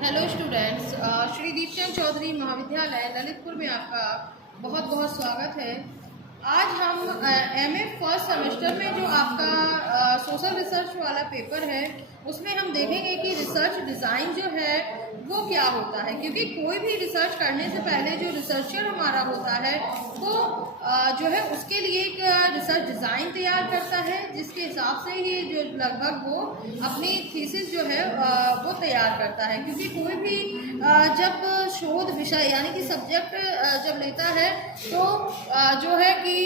Hello students, Shri Deepchand Chaudhary महाविद्यालय ललितपुर में आपका बहुत बहुत स्वागत है। आज हम एमए फर्स्ट सेमेस्टर में जो आपका सोशल रिसर्च वाला पेपर है उसमें हम देखेंगे कि रिसर्च डिज़ाइन जो है वो क्या होता है, क्योंकि कोई भी रिसर्च करने से पहले जो रिसर्चर हमारा होता है वो जो है उसके लिए एक रिसर्च डिज़ाइन तैयार करता है, जिसके हिसाब से ही जो लगभग वो अपनी थीसिस जो है वो तैयार करता है। क्योंकि कोई भी जब शोध विषय यानी कि सब्जेक्ट जब लेता है तो जो है कि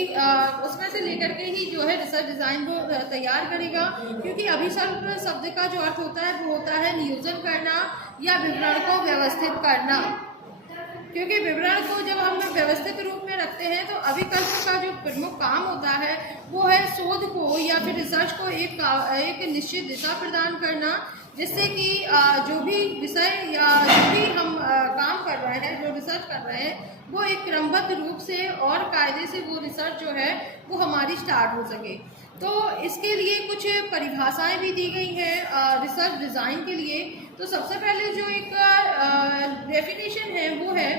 उसमें से लेकर के ही जो है रिसर्च डिज़ाइन वो तैयार करेगा। क्योंकि अभिसंध शब्द का जो अर्थ होता है वो होता है नियोजन करना या विवरण को व्यवस्थित करना। क्योंकि विवरण को जब हम व्यवस्थित रूप में रखते हैं तो अभिकल्प का जो प्रमुख काम होता है वो है शोध को या फिर रिसर्च को एक निश्चित दिशा प्रदान करना, जिससे कि जो भी विषय या जो भी हम काम कर रहे हैं, जो रिसर्च कर रहे हैं, वो एक क्रमबद्ध रूप से और कायदे से वो रिसर्च जो है वो हमारी स्टार्ट हो सके। तो इसके लिए कुछ परिभाषाएं भी दी गई हैं रिसर्च डिज़ाइन के लिए। तो सबसे पहले जो एक डेफिनेशन है वो है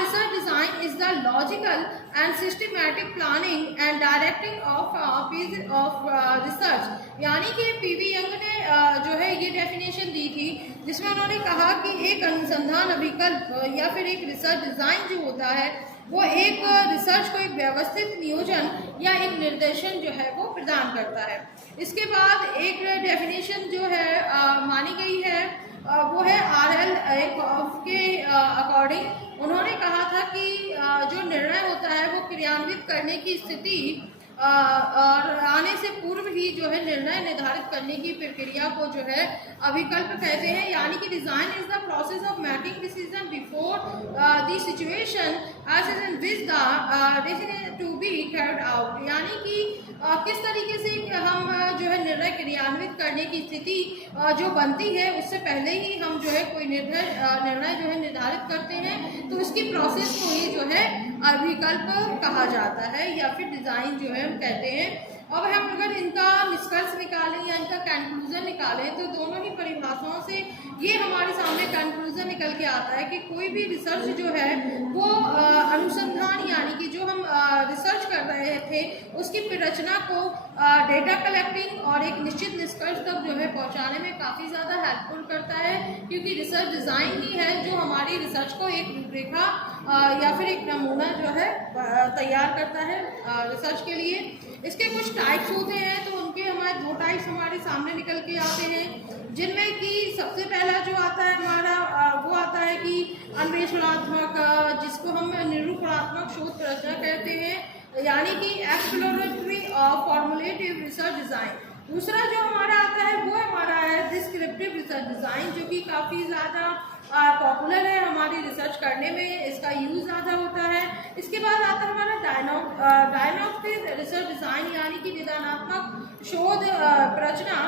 research design is the logical and systematic planning and directing of research. यानी कि पीवी यंग ने जो है ये डेफिनेशन दी थी, जिसमें उन्होंने कहा कि एक अनुसंधान अभिकल्प या फिर एक रिसर्च डिज़ाइन जो होता है वो एक रिसर्च को एक व्यवस्थित नियोजन या एक निर्देशन जो है वो प्रदान करता है। इसके बाद एक डेफिनेशन जो है मानी गई है वो है RL के अकॉर्डिंग उन्होंने कहा था कि जो निर्णय होता है वो क्रियान्वित करने की स्थिति और आने से पूर्व ही जो है निर्णय निर्धारित करने की प्रक्रिया को जो है अभिकल्प कहते हैं। यानी कि design is the process of making decision before the situation as in which the to be carried out. यानी कि किस तरीके से हम जो है निर्णय क्रियान्वित करने की स्थिति जो बनती है उससे पहले ही हम जो है कोई निर्णय जो है निर्धारित करते हैं, तो उसकी प्रोसेस को ही जो है अभिकल्प कहा जाता है या फिर डिज़ाइन जो है हम कहते हैं। अब हम अगर इनका निष्कर्ष निकालें या इनका कंक्लूजन निकालें तो दोनों ही परिभाषाओं से ये हमारे सामने कंक्लूजन निकल के आता है कि कोई भी रिसर्च जो है वो अनुसंधान यानी कि जो हम रिसर्च कर रहे थे उसकी रचना को डेटा कलेक्टिंग और एक निश्चित निष्कर्ष तक जो है पहुंचाने में काफ़ी ज़्यादा हेल्पफुल करता है। क्योंकि रिसर्च डिज़ाइन ही है जो हमारी रिसर्च को एक रूपरेखा या फिर एक नमूना जो है तैयार करता है रिसर्च के लिए। इसके कुछ टाइप्स होते हैं, तो उनके हमारे दो टाइप्स हमारे सामने निकल के आते हैं, जिनमें कि सबसे पहला जो आता है हमारा वो आता है कि अन्वेषणात्मक, जिसको हम निरूपणात्मक शोध रचना कहते हैं, यानी कि एक्सप्लोरेटरी और फॉर्मुलेटिव रिसर्च डिज़ाइन। दूसरा जो हमारा आता है वो हमारा है डिस्क्रिप्टिव रिसर्च डिज़ाइन, जो कि काफ़ी ज़्यादा पॉपुलर है हमारी रिसर्च करने में, इसका यूज़ ज़्यादा होता है। इसके बाद आता है हमारा डायग्नोस्टिक रिसर्च डिज़ाइन, यानी कि निदानात्मक शोध रचना।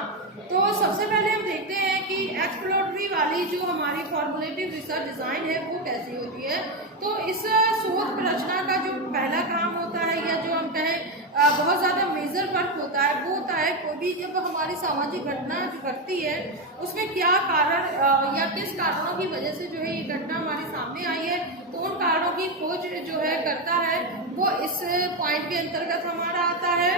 तो सबसे पहले हम देखते हैं कि एक्सप्लोरेटरी वाली जो हमारी फॉर्मुलेटिव रिसर्च डिज़ाइन है वो कैसी होती है। तो इस शोध रचना का जो पहला काम होता है या जो हम कहें बहुत ज़्यादा मेजर वर्क होता है वो होता है कोई भी जब हमारी सामाजिक घटना घटती है उसमें क्या कारण या किस कारणों की वजह से जो है ये घटना हमारे सामने आई है, तो उन कारणों की खोज जो है करता है वो इस पॉइंट के अंतर्गत हमारा आता है।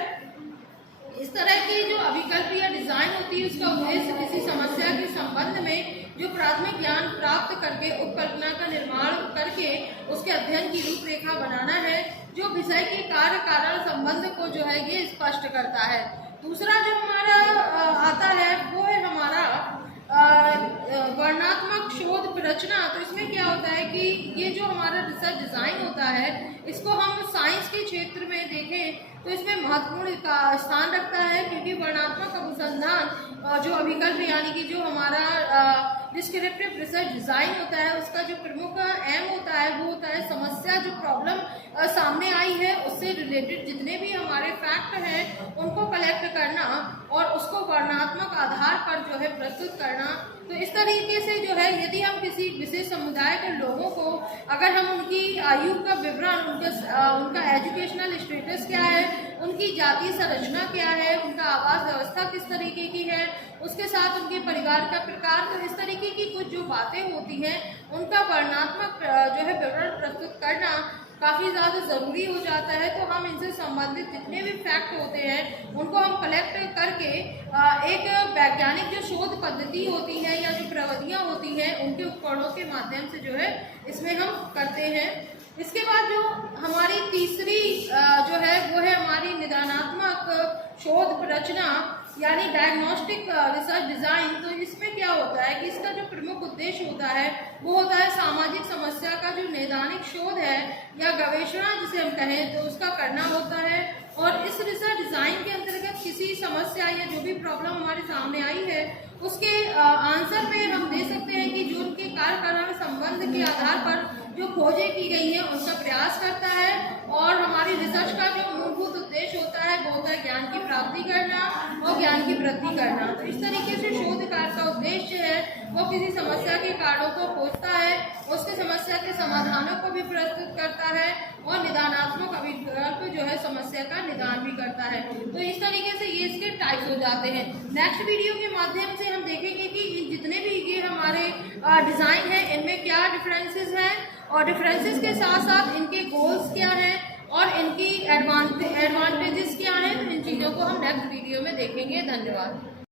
इस तरह की जो अभिकल्प या डिज़ाइन होती है उसका उद्देश्य किसी समस्या के संबंध में जो प्राथमिक ज्ञान प्राप्त करके उपकल्पना का निर्माण करके उसके अध्ययन की रूपरेखा बनाना है, जो विषय के कार्य कारण संबंध को जो है ये स्पष्ट करता है। दूसरा जो हमारा आता है वो है हमारा वर्णनात्मक शोध रचना। तो इसमें क्या होता है कि ये जो हमारा रिसर्च डिज़ाइन होता है इसको हम साइंस के क्षेत्र में देखें तो इसमें महत्वपूर्ण का स्थान रखता है, क्योंकि वर्णनात्मक अनुसंधान जो अभिकल्प यानी कि जो हमारा डिस्क्रिप्टिव रिसर्च डिज़ाइन होता है उसका जो प्रमुख एम होता है वो होता है समस्या, जो प्रॉब्लम सामने आई है उससे रिलेटेड जितने भी हमारे फैक्ट हैं उनको कलेक्ट करना और उसको वर्णनात्मक आधार पर जो है प्रस्तुत करना। तो इस तरीके से जो है यदि हम किसी विशेष समुदाय के लोगों को अगर हम उनकी आयु का विवरण, उनका एजुकेशनल स्टेटस क्या है, उनकी जातीय संरचना क्या है, उनका आवास व्यवस्था किस तरीके की है, उसके साथ उनके परिवार का प्रकार, तो इस तरीके की कुछ जो बातें होती हैं उनका वर्णनात्मक जो है विवरण प्रस्तुत करना काफ़ी ज़्यादा ज़रूरी हो जाता है। तो हम इनसे संबंधित जितने भी फैक्ट होते हैं उनको हम कलेक्ट करके एक वैज्ञानिक जो शोध पद्धति होती है या जो प्रविधियाँ होती हैं उनके उपकरणों के माध्यम से जो है इसमें हम करते हैं। इसके बाद जो हमारी तीसरी जो है वो है हमारी निदानात्मक शोध रचना यानी डायग्नोस्टिक रिसर्च डिज़ाइन। तो इसमें क्या होता है कि इसका जो प्रमुख उद्देश्य होता है वो होता है सामाजिक समस्या का जो नैदानिक शोध है या गवेषणा जिसे हम कहें तो उसका करना होता है। और इस रिसर्च डिज़ाइन के अंतर्गत किसी समस्या या जो भी प्रॉब्लम हमारे सामने आई है उसके आंसर में हम दे सकते हैं कि जो उनके कार्यकारण संबंध के आधार पर जो खोजें की गई हैं उनका प्रयास करता है। और हमारी रिसर्च का जो मूलभूत उद्देश्य होता है वो होता है ज्ञान की प्राप्ति करना और ज्ञान की वृद्धि करना। तो इस तरीके से शोध कार्य का उद्देश्य है वो किसी समस्या के कारणों को खोजता है, उसके समस्या के समाधानों को भी प्रस्तुत करता है और निदानात्मक अभिकल्प जो है समस्या का निदान भी करता है। तो इस तरीके से ये इसके टाइप हो जाते हैं। नेक्स्ट वीडियो के माध्यम से हम देखेंगे कि इन जितने भी ये हमारे डिज़ाइन हैं इनमें क्या डिफरेंसेस हैं और डिफरेंसेस के साथ साथ इनके गोल्स क्या हैं और इनकी एडवांटेजेस क्या हैं। तो इन चीज़ों को हम नेक्स्ट वीडियो में देखेंगे। धन्यवाद।